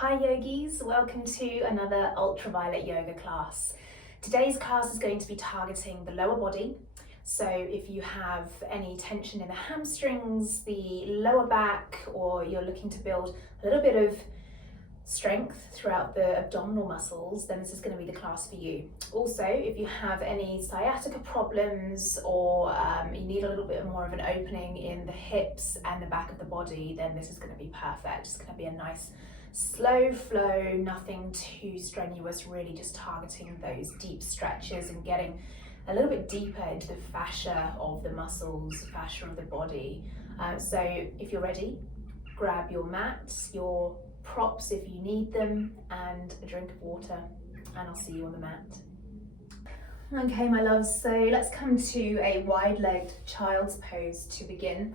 Hi yogis, welcome to another ultraviolet yoga class. Today's class is going to be targeting the lower body. So if you have any tension in the hamstrings, the lower back, or you're looking to build a little bit of strength throughout the abdominal muscles, then this is going to be the class for you. Also, if you have any sciatica problems or you need a little bit more of an opening in the hips and the back of the body, then this is going to be perfect. It's going to be a nice slow flow, nothing too strenuous, really just targeting those deep stretches and getting a little bit deeper into the fascia of the muscles, fascia of the body. So if you're ready, grab your mats, your props if you need them, and a drink of water, and I'll see you on the mat. Okay, my loves, so let's come to a wide-legged child's pose to begin.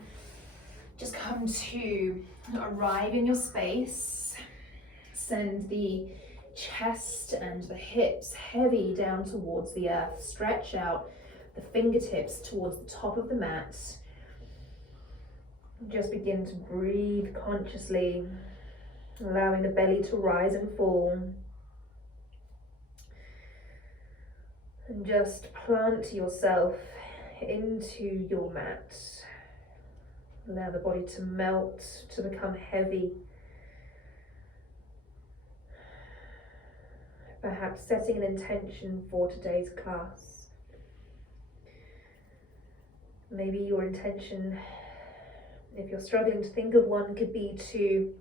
Just come to arrive in your space, send the chest and the hips heavy down towards the earth, stretch out the fingertips towards the top of the mat. Just begin to breathe consciously, allowing the belly to rise and fall. And just plant yourself into your mat. Allow the body to melt, to become heavy. Perhaps setting an intention for today's class. Maybe your intention, if you're struggling to think of one, could be to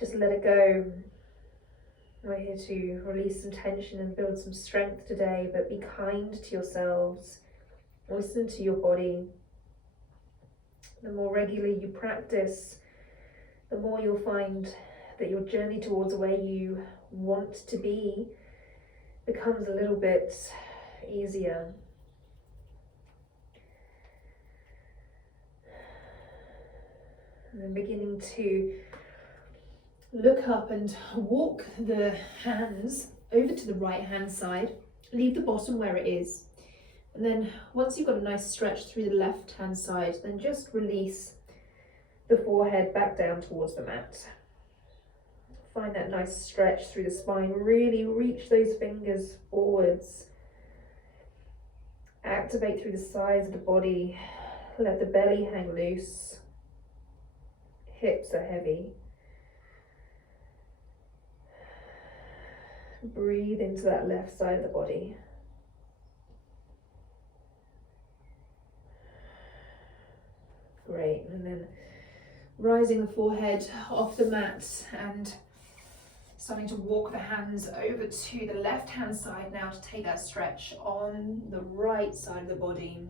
just let it go. We're here to release some tension and build some strength today, but be kind to yourselves. Listen to your body. The more regularly you practice, the more you'll find that your journey towards where you want to be becomes a little bit easier. And then beginning to look up and walk the hands over to the right hand side. Leave the bottom where it is. And then once you've got a nice stretch through the left hand side, then just release the forehead back down towards the mat. Find that nice stretch through the spine. Really reach those fingers forwards. Activate through the sides of the body. Let the belly hang loose. Hips are heavy. Breathe into that left side of the body. Great, and then rising the forehead off the mat and starting to walk the hands over to the left hand side now to take that stretch on the right side of the body.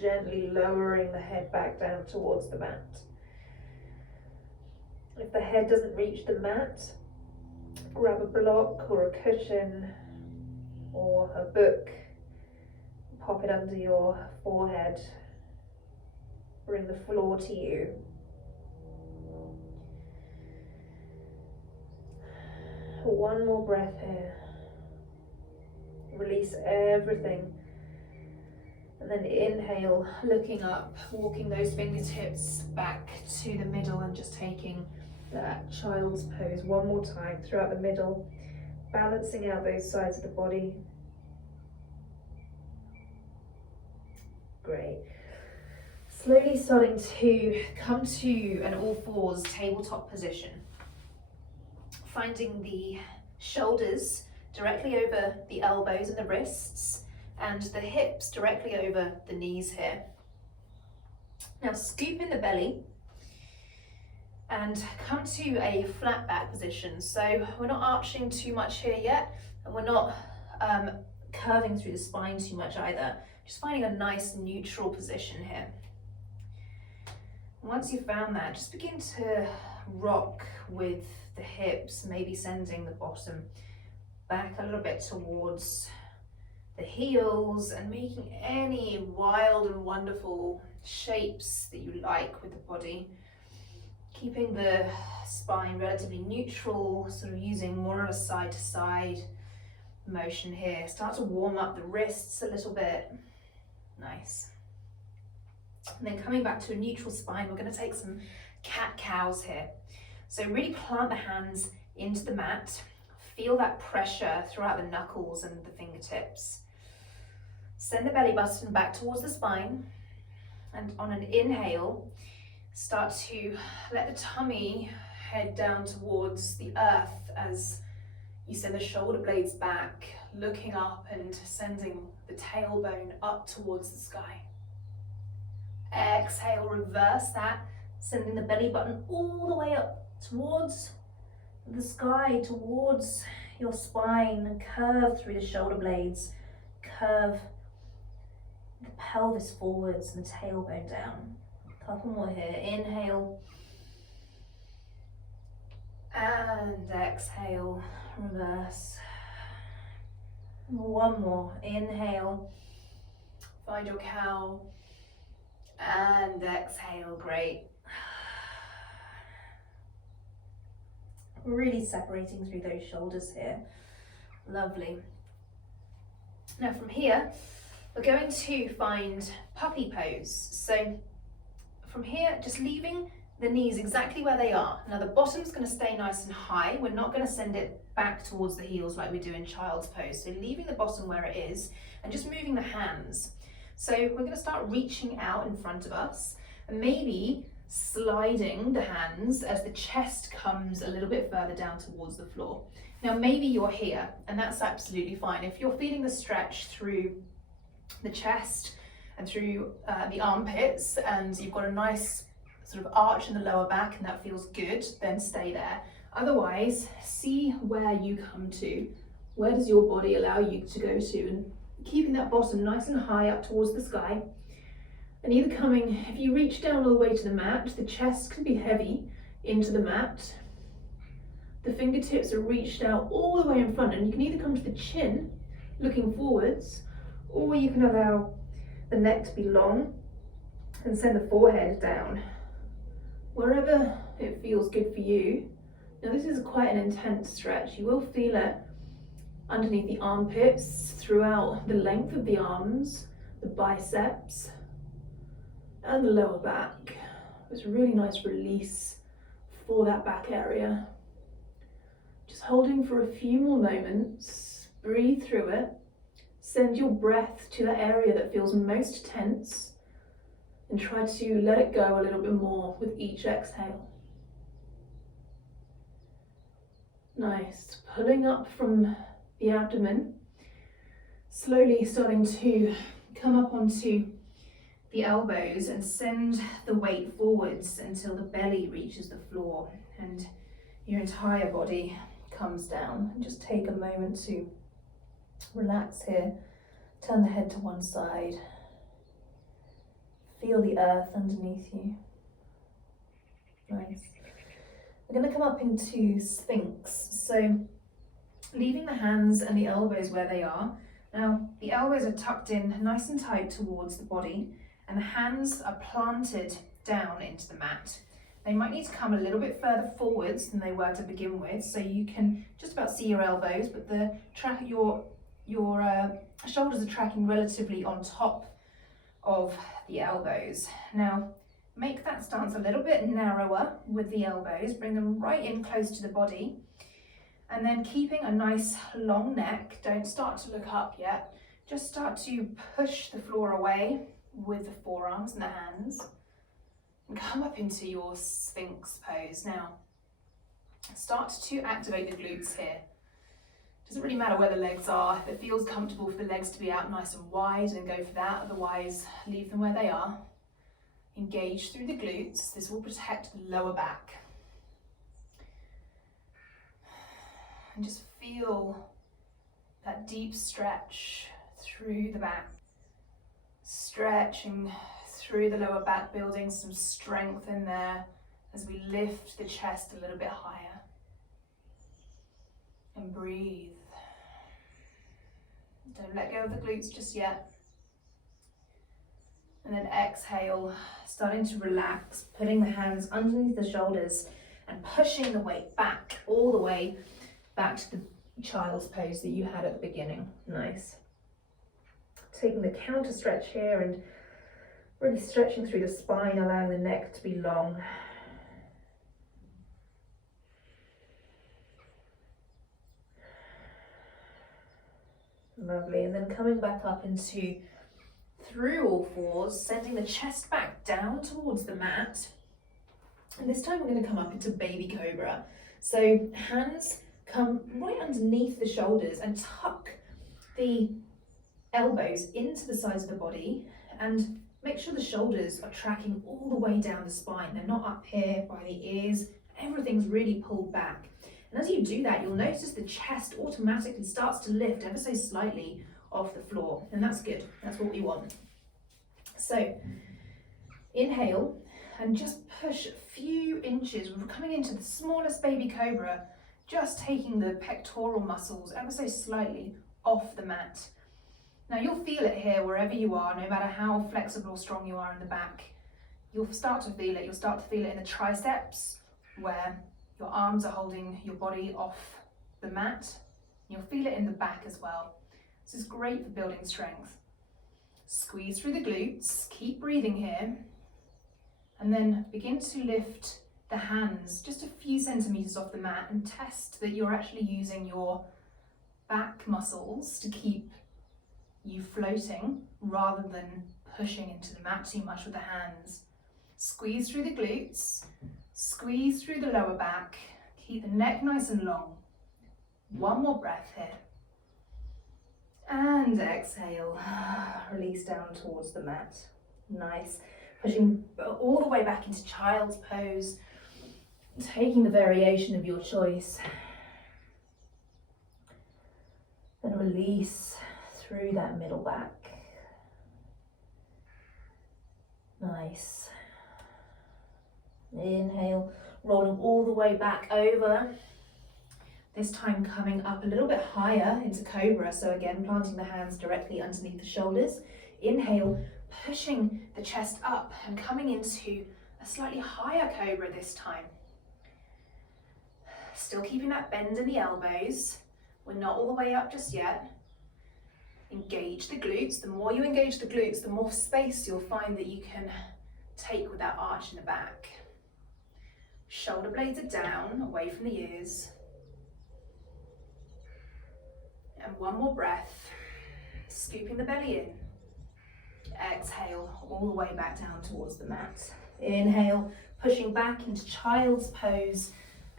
Gently lowering the head back down towards the mat. If the head doesn't reach the mat, grab a block or a cushion or a book, pop it under your forehead, bring the floor to you. One more breath here. Release everything. And then inhale, looking up, walking those fingertips back to the middle and just taking that child's pose one more time throughout the middle, balancing out those sides of the body. Great. Slowly starting to come to an all fours tabletop position. Finding the shoulders directly over the elbows and the wrists, and the hips directly over the knees here. Now scoop in the belly and come to a flat back position. So we're not arching too much here yet, and we're not curving through the spine too much either. Just finding a nice neutral position here. And once you've found that, just begin to rock with the hips, maybe sending the bottom back a little bit towards the heels and making any wild and wonderful shapes that you like with the body. Keeping the spine relatively neutral, sort of using more of a side to side motion here. Start to warm up the wrists a little bit. Nice. And then coming back to a neutral spine, we're going to take some cat-cows here. So really plant the hands into the mat. Feel that pressure throughout the knuckles and the fingertips. Send the belly button back towards the spine, and on an inhale, start to let the tummy head down towards the earth as you send the shoulder blades back, looking up and sending the tailbone up towards the sky. Exhale, reverse that, sending the belly button all the way up towards the sky, towards your spine, and curve through the shoulder blades, curve the pelvis forwards and the tailbone down. A couple more here. Inhale and exhale, reverse. One more. Inhale, find your cow, and exhale. Great. Really separating through those shoulders here. Lovely. Now from here, we're going to find puppy pose. So from here, just leaving the knees exactly where they are. Now the bottom's going to stay nice and high. We're not going to send it back towards the heels like we do in child's pose. So leaving the bottom where it is and just moving the hands. So we're going to start reaching out in front of us and maybe sliding the hands as the chest comes a little bit further down towards the floor. Now maybe you're here, and that's absolutely fine. If you're feeling the stretch through the chest and through the armpits, and you've got a nice sort of arch in the lower back and that feels good, then stay there. Otherwise, see where you come to. Where does your body allow you to go to? And keeping that bottom nice and high up towards the sky. And either coming, if you reach down all the way to the mat, the chest can be heavy into the mat. The fingertips are reached out all the way in front, and you can either come to the chin, looking forwards, or you can allow the neck to be long and send the forehead down. Wherever it feels good for you. Now this is quite an intense stretch. You will feel it underneath the armpits, throughout the length of the arms, the biceps, and the lower back. It's a really nice release for that back area. Just holding for a few more moments, breathe through it, send your breath to the area that feels most tense, and try to let it go a little bit more with each exhale. Nice, pulling up from the abdomen, slowly starting to come up onto the elbows and send the weight forwards until the belly reaches the floor and your entire body comes down. And just take a moment to relax here, turn the head to one side, feel the earth underneath you. Nice. We're going to come up into Sphinx, so leaving the hands and the elbows where they are. Now the elbows are tucked in nice and tight towards the body, and the hands are planted down into the mat. They might need to come a little bit further forwards than they were to begin with, so you can just about see your elbows, but your shoulders are tracking relatively on top of the elbows. Now make that stance a little bit narrower with the elbows, bring them right in close to the body, and then keeping a nice long neck. Don't start to look up yet, just start to push the floor away with the forearms and the hands, and come up into your Sphinx pose. Now start to activate the glutes here. Doesn't really matter where the legs are. If it feels comfortable for the legs to be out nice and wide, then go for that. Otherwise, leave them where they are. Engage through the glutes. This will protect the lower back. And just feel that deep stretch through the back. Stretching through the lower back, building some strength in there as we lift the chest a little bit higher. And breathe. Don't let go of the glutes just yet. And then exhale, starting to relax, putting the hands underneath the shoulders and pushing the weight back, all the way back to the child's pose that you had at the beginning. Nice. Taking the counter stretch here and really stretching through the spine, allowing the neck to be long. Lovely, and then coming back up into through all fours, sending the chest back down towards the mat. And this time we're going to come up into baby cobra. So hands come right underneath the shoulders and tuck the elbows into the sides of the body, and make sure the shoulders are tracking all the way down the spine. They're not up here by the ears. Everything's really pulled back. And as you do that, you'll notice the chest automatically starts to lift ever so slightly off the floor. And that's good. That's what we want. So inhale and just push a few inches. We're coming into the smallest baby cobra, just taking the pectoral muscles ever so slightly off the mat. Now you'll feel it here wherever you are, no matter how flexible or strong you are in the back. You'll start to feel it. You'll start to feel it in the triceps, where your arms are holding your body off the mat. You'll feel it in the back as well. This is great for building strength. Squeeze through the glutes, keep breathing here, and then begin to lift the hands just a few centimeters off the mat and test that you're actually using your back muscles to keep you floating rather than pushing into the mat too much with the hands. Squeeze through the glutes, squeeze through the lower back, keep the neck nice and long. One more breath here. And exhale, release down towards the mat. Nice. Pushing all the way back into child's pose, taking the variation of your choice. Then release through that middle back. Nice. Inhale, rolling all the way back over. This time coming up a little bit higher into cobra. So again, planting the hands directly underneath the shoulders. Inhale, pushing the chest up and coming into a slightly higher cobra this time. Still keeping that bend in the elbows. We're not all the way up just yet. Engage the glutes. The more you engage the glutes, the more space you'll find that you can take with that arch in the back. Shoulder blades are down, away from the ears. And one more breath, scooping the belly in. Exhale, all the way back down towards the mat. Inhale, pushing back into child's pose,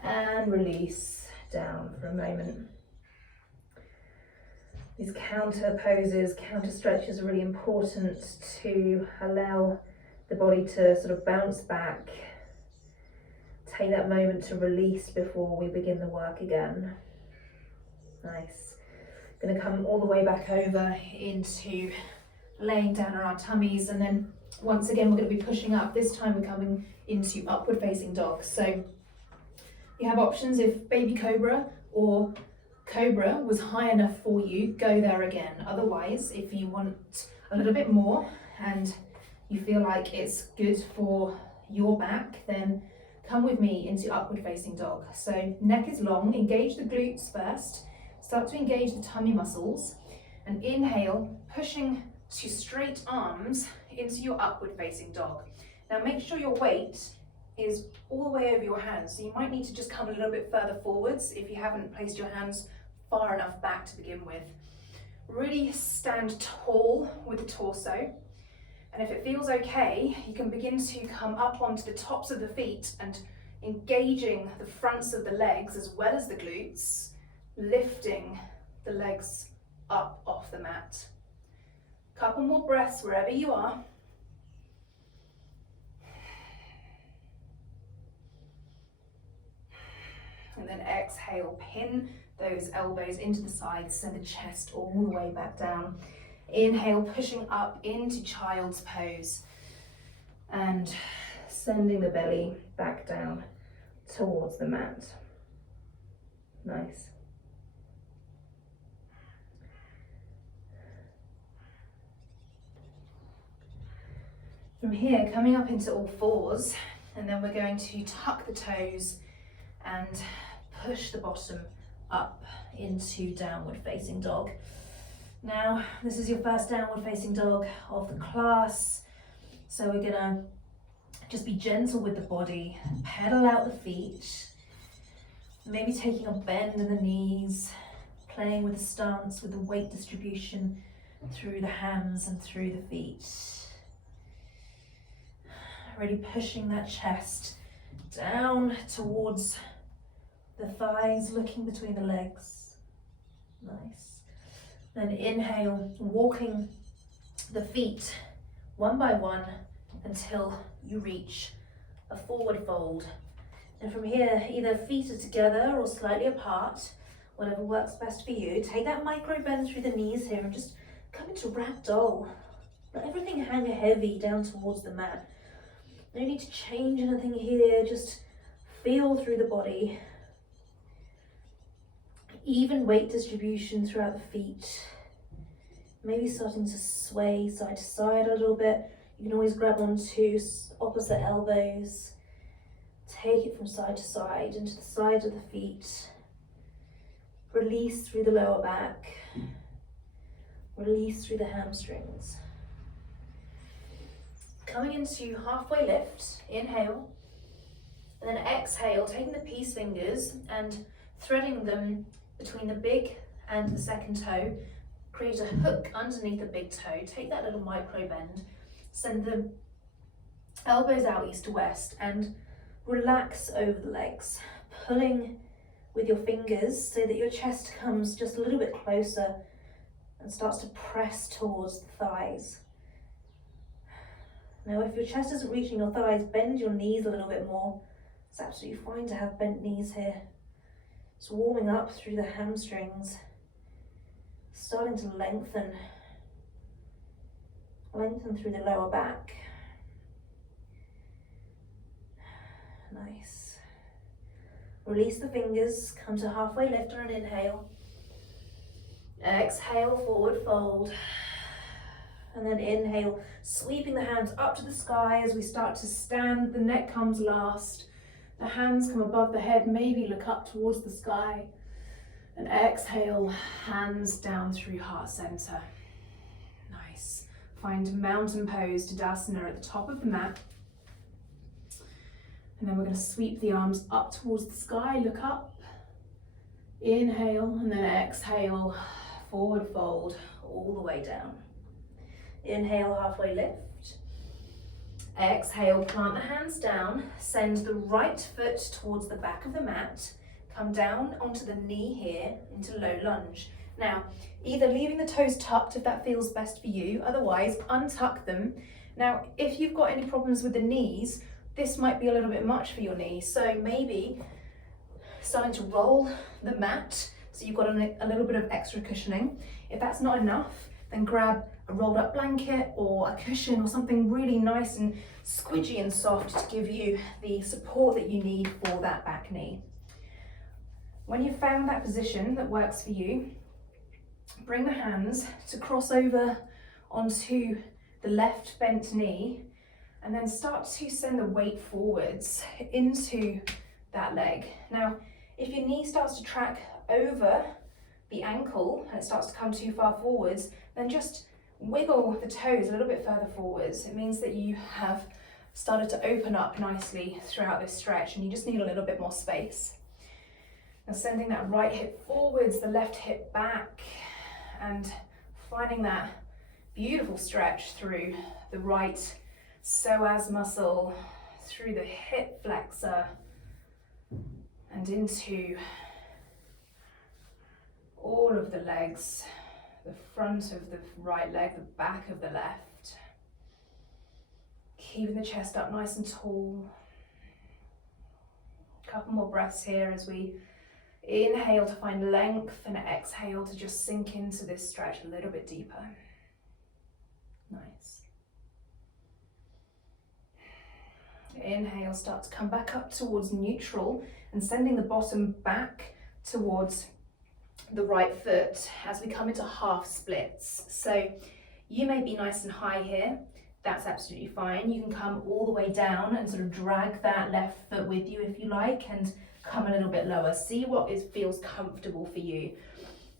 and release down for a moment. These counter poses, counter stretches are really important to allow the body to sort of bounce back. Take that moment to release before we begin the work again. Nice. Going to come all the way back over into laying down on our tummies, and then once again we're going to be pushing up. This time we're coming into upward facing dog. So you have options. If baby cobra or cobra was high enough for you, go there again. Otherwise, if you want a little bit more and you feel like it's good for your back, then come with me into upward facing dog. So neck is long, engage the glutes first, start to engage the tummy muscles, and inhale, pushing to straight arms into your upward facing dog. Now make sure your weight is all the way over your hands, so you might need to just come a little bit further forwards if you haven't placed your hands far enough back to begin with. Really stand tall with the torso, and if it feels okay, you can begin to come up onto the tops of the feet and engaging the fronts of the legs as well as the glutes, lifting the legs up off the mat. Couple more breaths wherever you are. And then exhale, pin those elbows into the sides, send the chest all the way back down. Inhale, pushing up into child's pose and sending the belly back down towards the mat. Nice. From here, coming up into all fours, and then we're going to tuck the toes and push the bottom up into downward facing dog. Now, this is your first downward facing dog of the class, so we're gonna just be gentle with the body, pedal out the feet, maybe taking a bend in the knees, playing with the stance, with the weight distribution through the hands and through the feet. Really pushing that chest down towards the thighs, looking between the legs. Nice. Then inhale, walking the feet one by one until you reach a forward fold. And from here, either feet are together or slightly apart, whatever works best for you. Take that micro bend through the knees here and just come into ragdoll. Let everything hang heavy down towards the mat. No need to change anything here, just feel through the body. Even weight distribution throughout the feet. Maybe starting to sway side to side a little bit. You can always grab onto opposite elbows. Take it from side to side into the sides of the feet. Release through the lower back. Release through the hamstrings. Coming into halfway lift, inhale, and then exhale, taking the peace fingers and threading them between the big and the second toe. Create a hook underneath the big toe. Take that little micro bend, send the elbows out east to west and relax over the legs, pulling with your fingers so that your chest comes just a little bit closer and starts to press towards the thighs. Now, if your chest isn't reaching your thighs, bend your knees a little bit more. It's absolutely fine to have bent knees here. It's warming up through the hamstrings, starting to lengthen through the lower back. Nice. Release the fingers, come to halfway lift on an inhale. Exhale, forward fold. And then inhale, sweeping the hands up to the sky as we start to stand. The neck comes last. The hands come above the head, maybe look up towards the sky. And exhale, hands down through heart center. Nice. Find mountain pose, Tadasana at the top of the mat. And then we're going to sweep the arms up towards the sky, look up. Inhale, and then exhale, forward fold, all the way down. Inhale, halfway lift. Exhale, plant the hands down. Send the right foot towards the back of the mat. Come down onto the knee here into low lunge. Now, either leaving the toes tucked if that feels best for you, otherwise untuck them. Now, if you've got any problems with the knees, this might be a little bit much for your knees. So maybe starting to roll the mat so you've got a little bit of extra cushioning. If that's not enough, then grab a rolled up blanket or a cushion or something really nice and squidgy and soft to give you the support that you need for that back knee. When you've found that position that works for you, bring the hands to cross over onto the left bent knee and then start to send the weight forwards into that leg. Now, if your knee starts to track over the ankle and it starts to come too far forwards, then just wiggle the toes a little bit further forwards. It means that you have started to open up nicely throughout this stretch and you just need a little bit more space. Now sending that right hip forwards, the left hip back, and finding that beautiful stretch through the right psoas muscle, through the hip flexor, and into all of the legs, the front of the right leg, the back of the left. Keeping the chest up nice and tall. A couple more breaths here as we inhale to find length and exhale to just sink into this stretch a little bit deeper. Nice. Inhale, start to come back up towards neutral and sending the bottom back towards the right foot as we come into half splits. So you may be nice and high here, that's absolutely fine. You can come all the way down and sort of drag that left foot with you if you like and come a little bit lower. See what feels comfortable for you.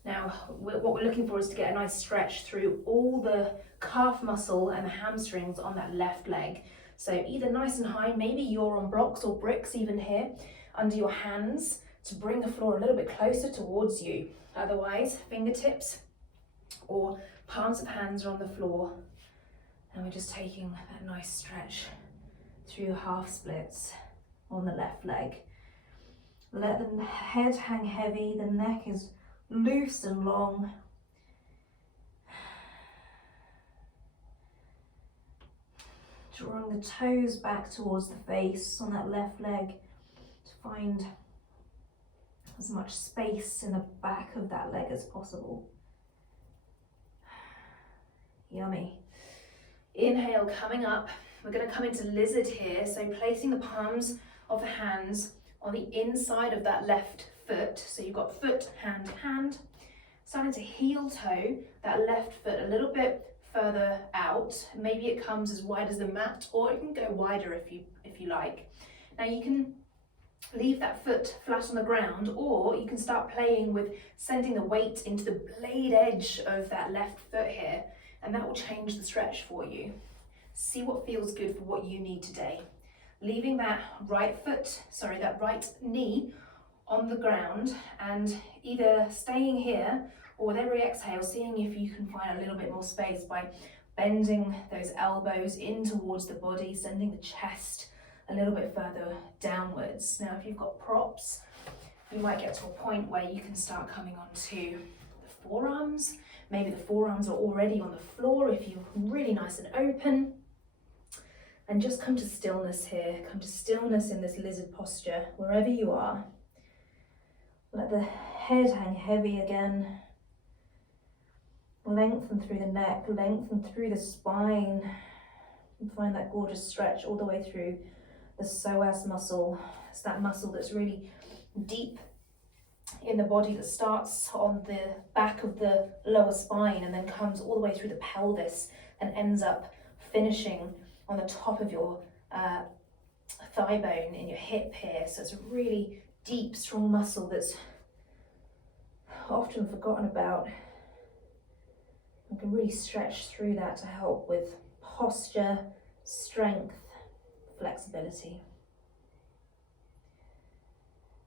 Now, what we're looking for is to get a nice stretch through all the calf muscle and the hamstrings on that left leg. So either nice and high, maybe you're on blocks or bricks even here, under your hands. to bring the floor a little bit closer towards you. Otherwise, fingertips or palms of hands are on the floor, and we're just taking that nice stretch through half splits on the left leg. Let the head hang heavy, the neck is loose and long. Drawing the toes back towards the face on that left leg to find as much space in the back of that leg as possible. Yummy. Inhale, coming up. We're going to come into lizard here, so placing the palms of the hands on the inside of that left foot. So you've got foot, hand, hand. Starting to heel toe that left foot a little bit further out. Maybe it comes as wide as the mat, or it can go wider if you like. Now you can leave that foot flat on the ground, or you can start playing with sending the weight into the blade edge of that left foot here, and that will change the stretch for you. See what feels good for what you need today. Leaving that right knee on the ground, and either staying here or with every exhale, seeing if you can find a little bit more space by bending those elbows in towards the body, sending the chest a little bit further downwards. Now, if you've got props, you might get to a point where you can start coming onto the forearms. Maybe the forearms are already on the floor if you're really nice and open. And just come to stillness here. Come to stillness in this lizard posture, wherever you are. Let the head hang heavy again. Lengthen through the neck, lengthen through the spine. And find that gorgeous stretch all the way through the psoas muscle. It's that muscle that's really deep in the body, that starts on the back of the lower spine and then comes all the way through the pelvis and ends up finishing on the top of your thigh bone in your hip here. So it's a really deep, strong muscle that's often forgotten about. You can really stretch through that to help with posture, strength, flexibility.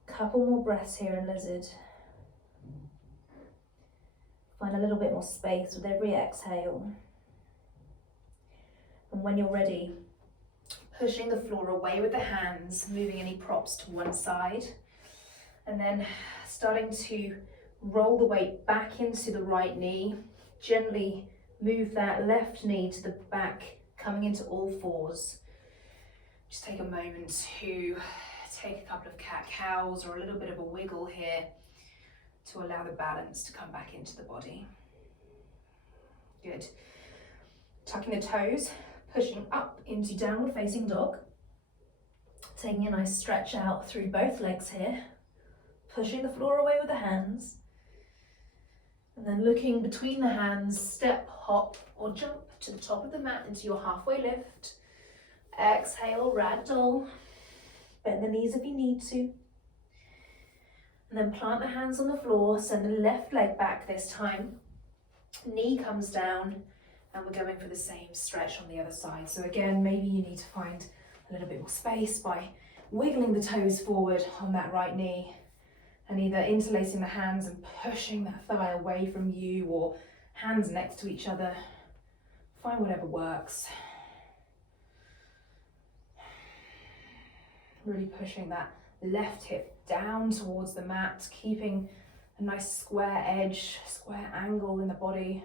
Couple more breaths here in lizard. Find a little bit more space with every exhale. And when you're ready, pushing the floor away with the hands, moving any props to one side, and then starting to roll the weight back into the right knee. Gently move that left knee to the back, coming into all fours. Just take a moment to take a couple of cat-cows or a little bit of a wiggle here to allow the balance to come back into the body. Good. Tucking the toes, pushing up into downward facing dog. Taking a nice stretch out through both legs here. Pushing the floor away with the hands. And then looking between the hands, step, hop, or jump to the top of the mat into your halfway lift. Exhale, ragdoll. Bend the knees if you need to. And then plant the hands on the floor, send the left leg back this time. Knee comes down, and we're going for the same stretch on the other side. So again, maybe you need to find a little bit more space by wiggling the toes forward on that right knee, and either interlacing the hands and pushing that thigh away from you, or hands next to each other. Find whatever works. Really pushing that left hip down towards the mat, keeping a nice square edge, square angle in the body.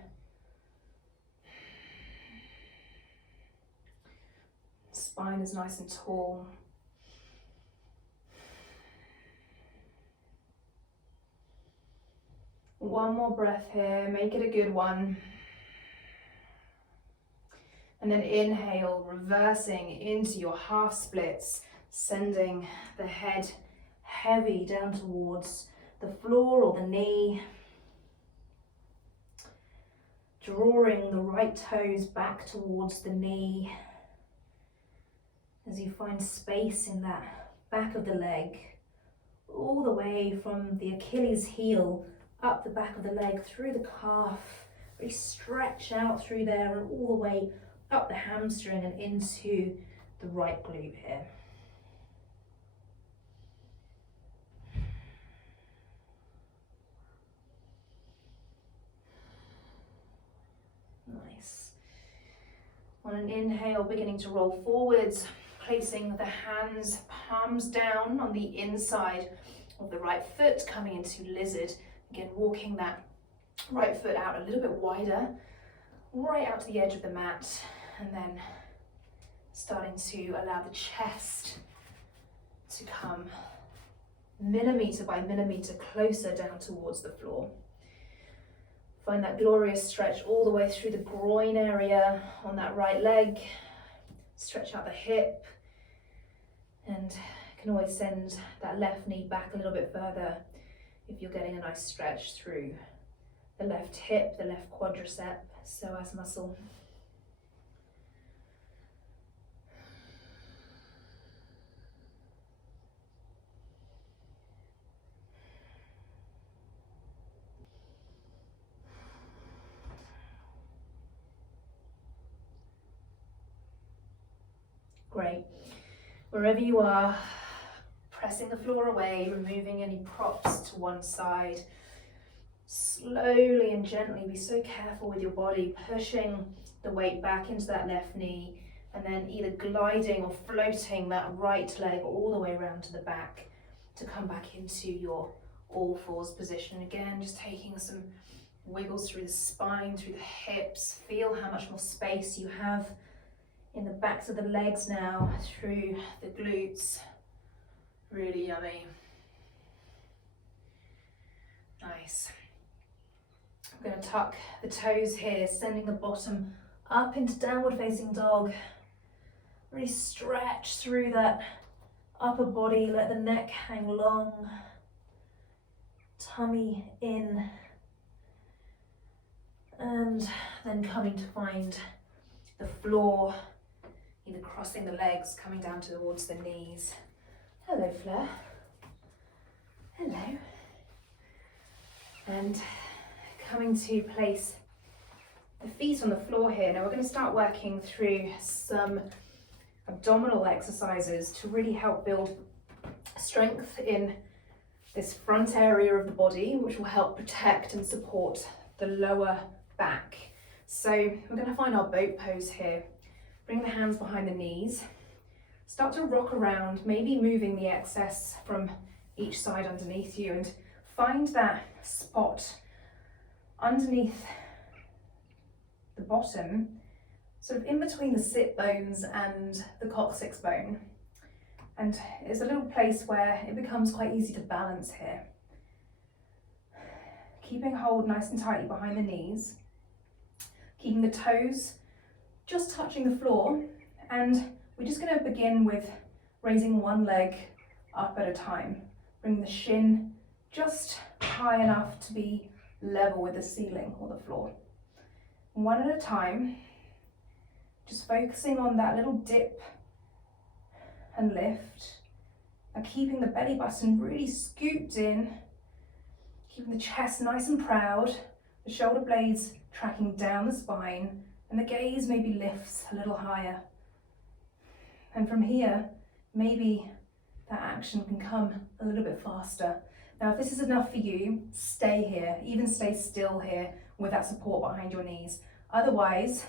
Spine is nice and tall. One more breath here, make it a good one. And then inhale, reversing into your half splits, sending the head heavy down towards the floor or the knee. Drawing the right toes back towards the knee as you find space in that back of the leg, all the way from the Achilles heel up the back of the leg, through the calf. Really stretch out through there and all the way up the hamstring and into the right glute here. On an inhale, beginning to roll forwards, placing the hands, palms down on the inside of the right foot, coming into lizard. Again, walking that right foot out a little bit wider, right out to the edge of the mat, and then starting to allow the chest to come millimeter by millimeter closer down towards the floor. Find that glorious stretch all the way through the groin area on that right leg. Stretch out the hip, and you can always send that left knee back a little bit further if you're getting a nice stretch through the left hip, the left quadricep, psoas muscle. Great. Wherever you are, pressing the floor away, removing any props to one side. Slowly and gently, be so careful with your body, pushing the weight back into that left knee, and then either gliding or floating that right leg all the way around to the back to come back into your all fours position. Again, just taking some wiggles through the spine, through the hips. Feel how much more space you have in the backs of the legs now, through the glutes. Really yummy. Nice. I'm going to tuck the toes here, sending the bottom up into downward facing dog. Really stretch through that upper body, let the neck hang long, tummy in, and then coming to find the floor, either crossing the legs, coming down towards the knees. Hello, Fleur. Hello. And coming to place the feet on the floor here. Now we're going to start working through some abdominal exercises to really help build strength in this front area of the body, which will help protect and support the lower back. So we're going to find our boat pose here. Bring the hands behind the knees. Start to rock around, maybe moving the excess from each side underneath you, and find that spot underneath the bottom, sort of in between the sit bones and the coccyx bone. And it's a little place where it becomes quite easy to balance here. Keeping hold nice and tightly behind the knees. Keeping the toes just touching the floor, and we're just going to begin with raising one leg up at a time. Bring the shin just high enough to be level with the ceiling or the floor. One at a time, just focusing on that little dip and lift, and keeping the belly button really scooped in, keeping the chest nice and proud, the shoulder blades tracking down the spine, and the gaze maybe lifts a little higher. And from here, maybe that action can come a little bit faster. Now, if this is enough for you, stay here, even stay still here with that support behind your knees. Otherwise,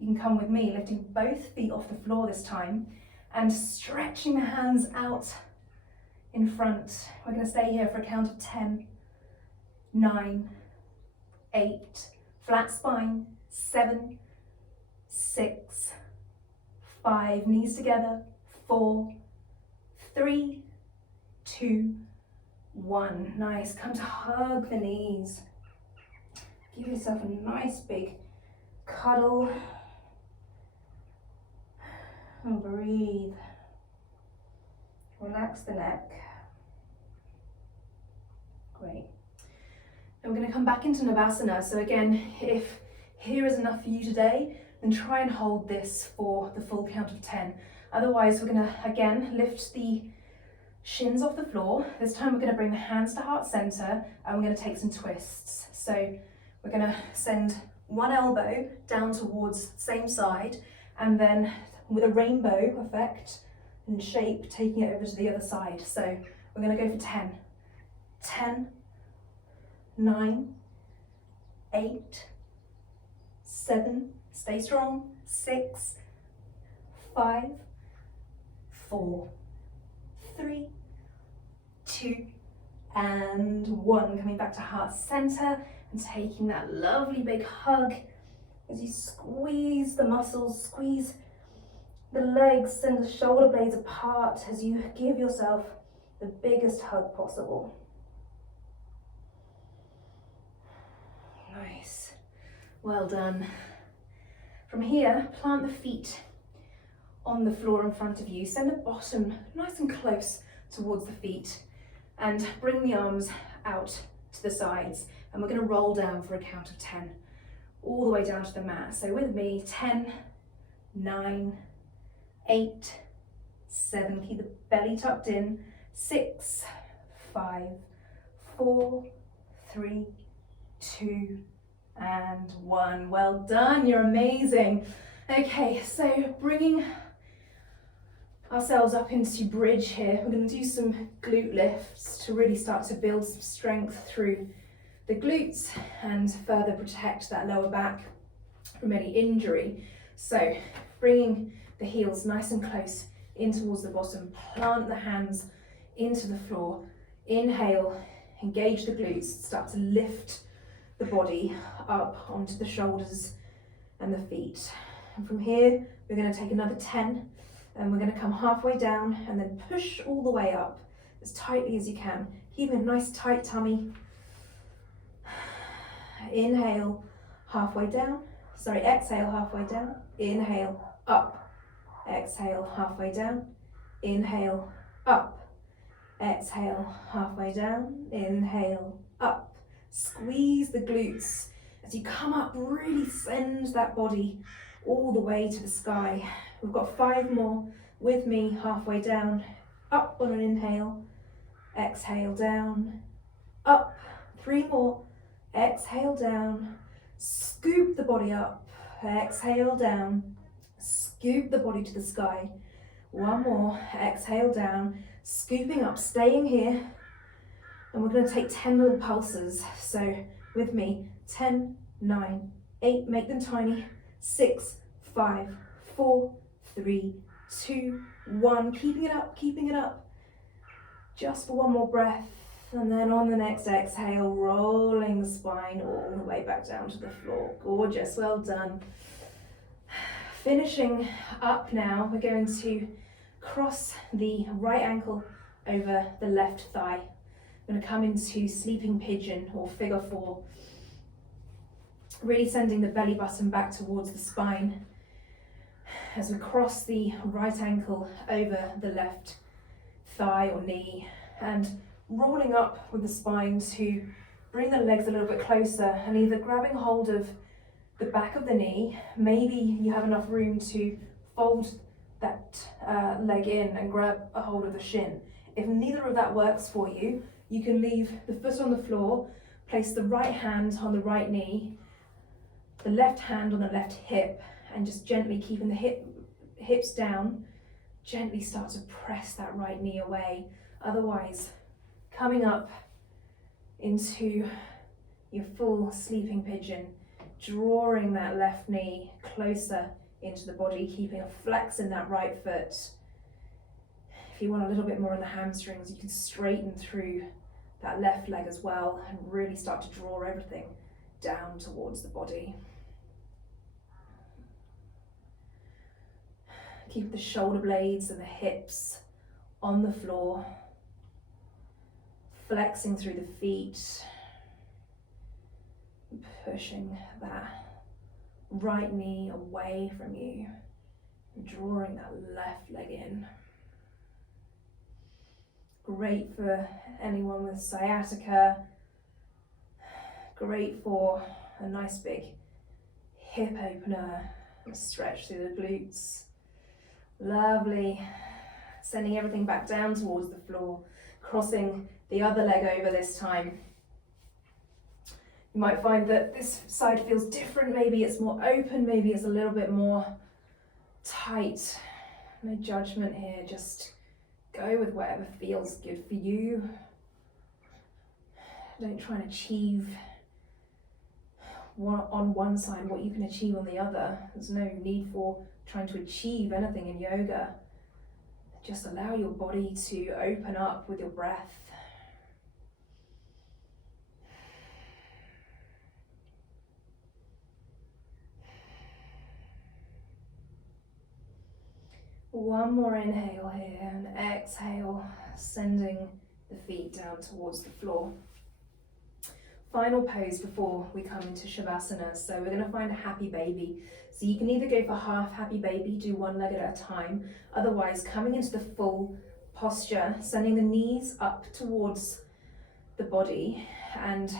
you can come with me, lifting both feet off the floor this time and stretching the hands out in front. We're going to stay here for a count of 10, 9, 8, flat spine, 7, 6, 5, knees together, 4, 3, 2, 1. Nice. Come to hug the knees. Give yourself a nice big cuddle. And breathe. Relax the neck. Great. And we're going to come back into Navasana. So again, if here is enough for you today, then try and hold this for the full count of 10. Otherwise, we're going to, again, lift the shins off the floor. This time we're going to bring the hands to heart center, and we're going to take some twists. So we're going to send one elbow down towards the same side, and then with a rainbow effect and shape, taking it over to the other side. So we're going to go for 10. 10, 9, 8, 7, stay strong, 6, 5, 4, 3, 2, and 1. Coming back to heart center and taking that lovely big hug as you squeeze the muscles, squeeze the legs and the shoulder blades apart as you give yourself the biggest hug possible. Nice. Well done. From here, plant the feet on the floor in front of you. Send the bottom nice and close towards the feet and bring the arms out to the sides. And we're going to roll down for a count of 10, all the way down to the mat. So with me, 10, 9, 8, 7, keep the belly tucked in, 6, 5, 4, 3, 2, and 1. Well done, you're amazing. Okay, so bringing ourselves up into bridge here, we're going to do some glute lifts to really start to build some strength through the glutes and further protect that lower back from any injury. So bringing the heels nice and close in towards the bottom, plant the hands into the floor, inhale, engage the glutes, start to lift the body up onto the shoulders and the feet. And from here, we're going to take another 10 and we're going to come halfway down and then push all the way up as tightly as you can. Keep a nice tight tummy. Inhale, halfway down. Exhale, halfway down. Inhale, up. Exhale, halfway down. Inhale, up. Exhale, halfway down. Inhale, up. Squeeze the glutes. As you come up, really send that body all the way to the sky. We've got 5 more with me, halfway down. Up on an inhale. Exhale, down. Up. 3 more. Exhale, down. Scoop the body up. Exhale, down. Scoop the body to the sky. 1 more. Exhale, down. Scooping up, staying here. And we're going to take 10 little pulses. So with me, 10, 9, 8, make them tiny. 6, 5, 4, 3, 2, 1. Keeping it up, keeping it up. Just for 1 more breath. And then on the next exhale, rolling the spine all the way back down to the floor. Gorgeous, well done. Finishing up now, we're going to cross the right ankle over the left thigh. We're going to come into sleeping pigeon or figure 4. Really sending the belly button back towards the spine as we cross the right ankle over the left thigh or knee and rolling up with the spine to bring the legs a little bit closer and either grabbing hold of the back of the knee, maybe you have enough room to fold that leg in and grab a hold of the shin. If neither of that works for you, you can leave the foot on the floor, place the right hand on the right knee, the left hand on the left hip, and just gently keeping the hips down, gently start to press that right knee away. Otherwise, coming up into your full sleeping pigeon, drawing that left knee closer into the body, keeping a flex in that right foot. If you want a little bit more in the hamstrings, you can straighten through that left leg as well and really start to draw everything down towards the body. Keep the shoulder blades and the hips on the floor, flexing through the feet, pushing that right knee away from you, drawing that left leg in. Great for anyone with sciatica, great for a nice big hip opener, and stretch through the glutes. Lovely. Sending everything back down towards the floor, crossing the other leg over this time. You might find that this side feels different, maybe it's more open, maybe it's a little bit more tight. No judgment here, just go with whatever feels good for you. Don't try and achieve on one side, what you can achieve on the other. There's no need for trying to achieve anything in yoga. Just allow your body to open up with your breath. One more inhale here and exhale, sending the feet down towards the floor. Final pose before we come into Shavasana. So we're going to find a happy baby. So you can either go for half happy baby, do one leg at a time. Otherwise, coming into the full posture, sending the knees up towards the body and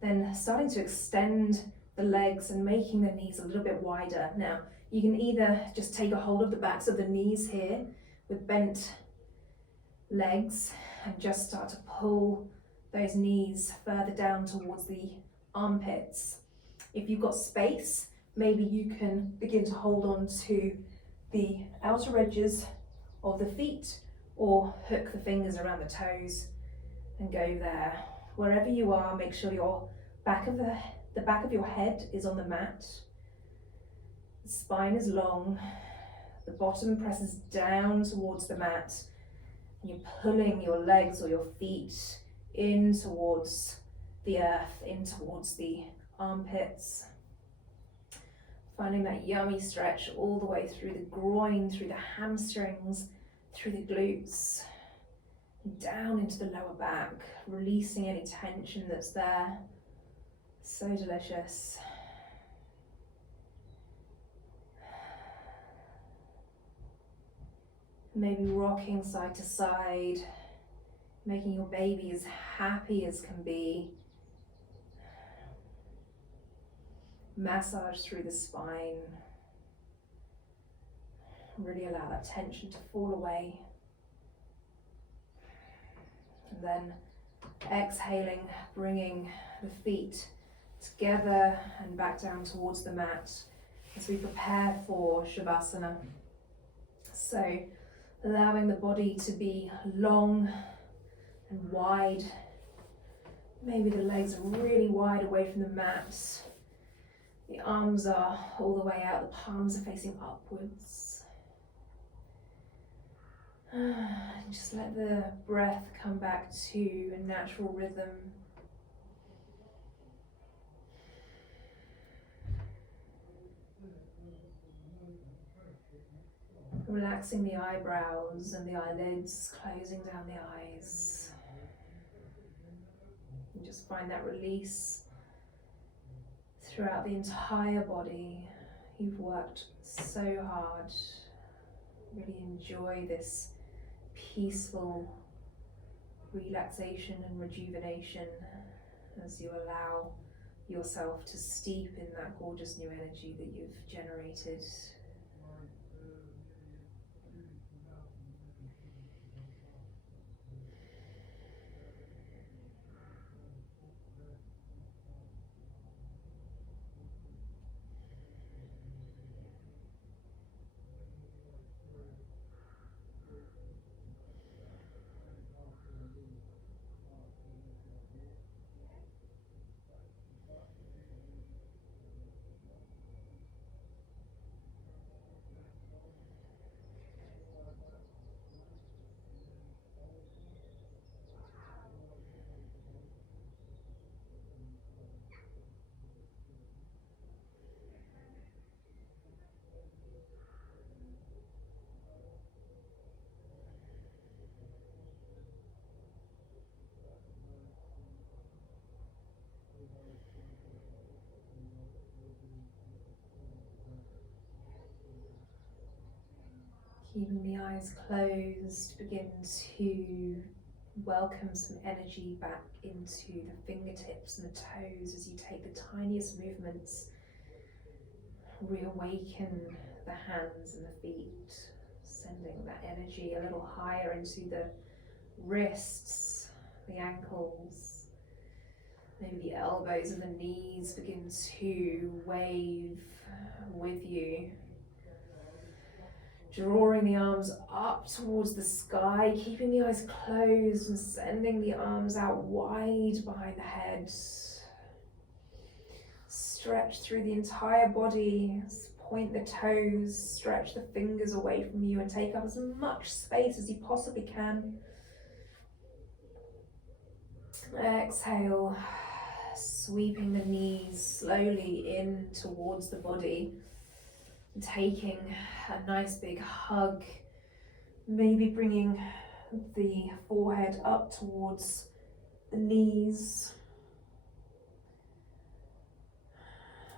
then starting to extend the legs and making the knees a little bit wider. Now, you can either just take a hold of the backs of the knees here with bent legs and just start to pull those knees further down towards the armpits. If you've got space, maybe you can begin to hold on to the outer edges of the feet or hook the fingers around the toes and go there. Wherever you are, make sure your the back of your head is on the mat. The spine is long. The bottom presses down towards the mat. And you're pulling your legs or your feet in towards the earth, in towards the armpits. Finding that yummy stretch all the way through the groin, through the hamstrings, through the glutes, down into the lower back, releasing any tension that's there. So delicious. Maybe rocking side to side, making your baby as happy as can be. Massage through the spine. Really allow that tension to fall away. And then exhaling, bringing the feet together and back down towards the mat as we prepare for Shavasana. So allowing the body to be long and wide. Maybe the legs are really wide away from the mat. The arms are all the way out, the palms are facing upwards. Just let the breath come back to a natural rhythm. Relaxing the eyebrows and the eyelids, closing down the eyes. And just find that release throughout the entire body. You've worked so hard. Really enjoy this peaceful relaxation and rejuvenation as you allow yourself to steep in that gorgeous new energy that you've generated. Keeping the eyes closed, begin to welcome some energy back into the fingertips and the toes as you take the tiniest movements. Reawaken the hands and the feet, sending that energy a little higher into the wrists, the ankles. Maybe the elbows and the knees begin to wave with you. Drawing the arms up towards the sky, keeping the eyes closed and sending the arms out wide behind the head. stretch through the entire body. Point the toes, stretch the fingers away from you and take up as much space as you possibly can. Exhale, sweeping the knees slowly in towards the body. Taking a nice big hug, maybe bringing the forehead up towards the knees.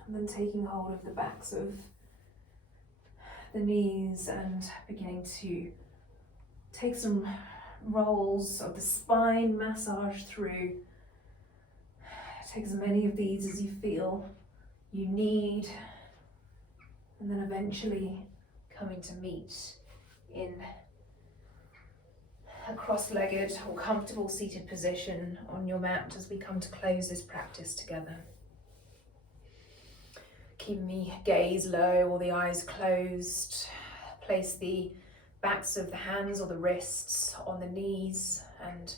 And then taking hold of the backs of the knees and beginning to take some rolls of the spine, massage through. Take as many of these as you feel you need, and then eventually coming to meet in a cross-legged or comfortable seated position on your mat as we come to close this practice together. Keeping the gaze low or the eyes closed. Place the backs of the hands or the wrists on the knees and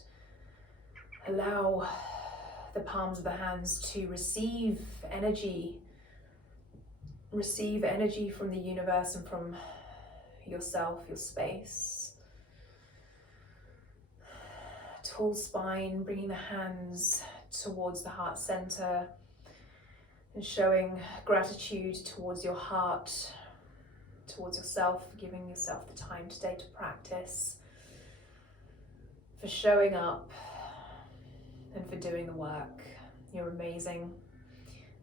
allow the palms of the hands to receive energy from the universe and from yourself, your space. Tall spine, bringing the hands towards the heart center and showing gratitude towards your heart, towards yourself, for giving yourself the time today to practice, for showing up and for doing the work. You're amazing.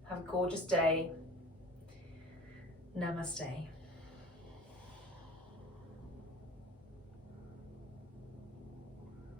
Have a gorgeous day. Namaste.